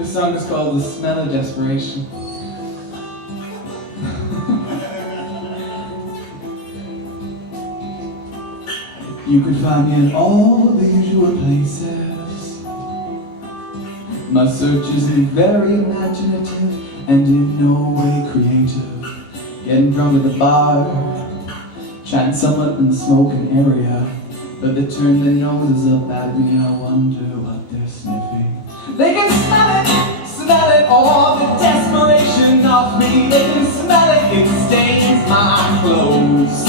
This song is called The Smell of Desperation. You could find me in all the usual places. My search isn't very imaginative and in no way creative. Getting drunk at the bar, chatting someone in the smoking area, but they turn their noses up at me. I wonder what they're sniffing. They can smell it, all the desperation of me. They can smell it, it stains my clothes.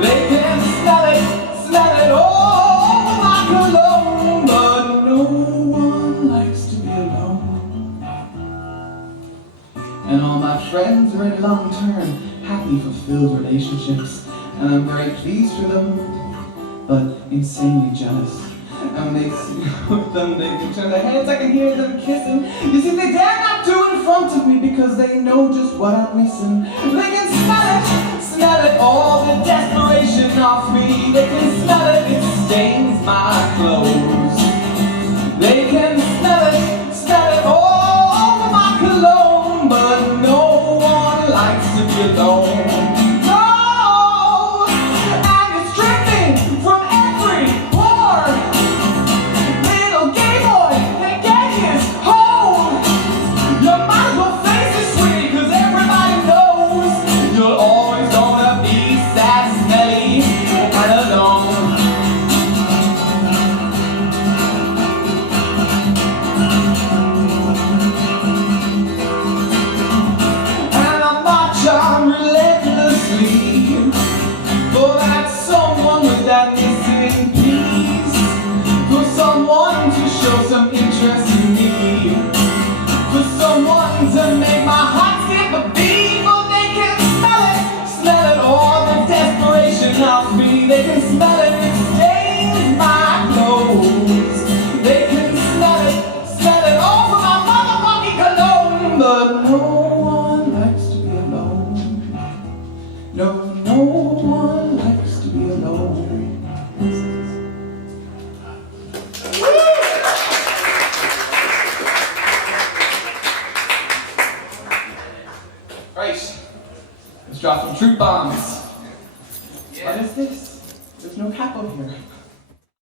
They can smell it, all my cologne. But no one likes to be alone. And all my friends are in long-term, happy, fulfilled relationships, and I'm very pleased for them, but insanely jealous. And when they see me with them, they can turn their heads, I can hear them kissing. You see, they dare not do in front of me because they know just what I'm missing. They can smell it, all the desperation of me. They can smell it, it stains my clothes. They can smell it, all of my cologne, but no one likes to be alone. Some interest in me, for someone to make my heart skip a beat. But they can smell it, all the desperation of me. They can smell it, it stains my clothes. They can smell it, all for my motherfucking cologne. But no one likes to be alone. No one likes to be alone. Right, let's drop some truth bombs.